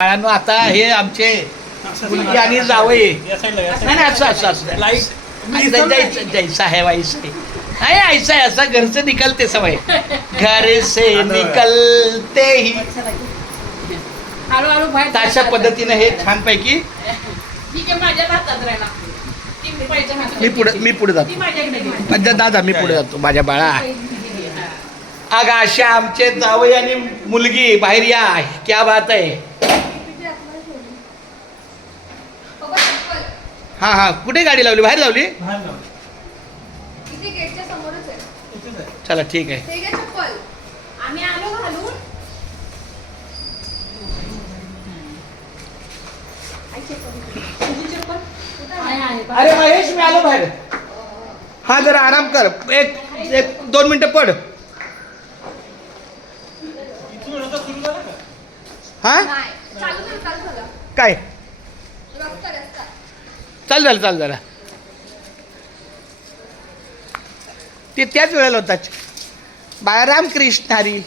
बाळांनो आता हे आमचे मुलगी आणि जावई नाही असं असं असं जैसा है वैसे नाही ऐसा है ऐसा घर से निकलते समय घर से निकलते ही अशा पद्धतीने हे छानपैकी मी पुढे जातो दादा मी पुढे जातो माझ्या बाळा. अगं अशा आमचे जावई आणि मुलगी बाहेर या. क्या बात आहे. हा हा कुठे गाडी लावली. बाहेर लावली. चला ठीक आहे. अरे महेश मी आलो बाहेर. हा जरा आराम कर. एक 2 मिनिटं पड. हा काय चाल झालं ते त्याच वेळेला होतात. बाळा रामकृष्ण हरी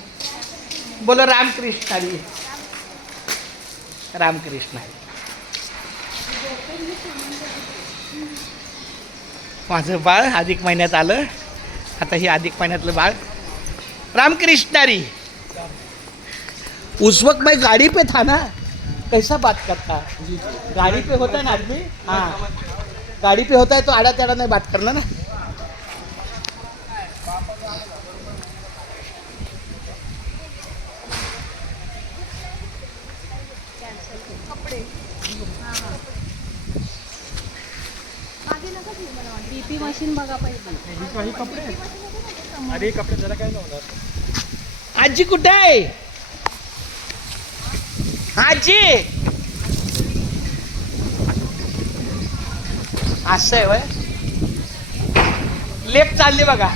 बोलो. रामकृष्ण हरी. रामकृष्ण हरी. माझं बाळ अधिक महिन्यात आलं. आता ही अधिक महिन्यातलं बाळ. रामकृष्ण हरी. उस वक्त मैं गाड़ी पे था ना. कैसा बात करता. गाड़ी पे होता है ना आदमी. हाँ गाड़ी पे होता है तो आड़ा तेड़ा नहीं बात करना ना. डीपी मशीन बघा पाहिजे. कपडे अरे कपडे जरा काय होणार. आजी कुठे आहे. आजी असं आहे वय. लेफ्ट चालली बघा.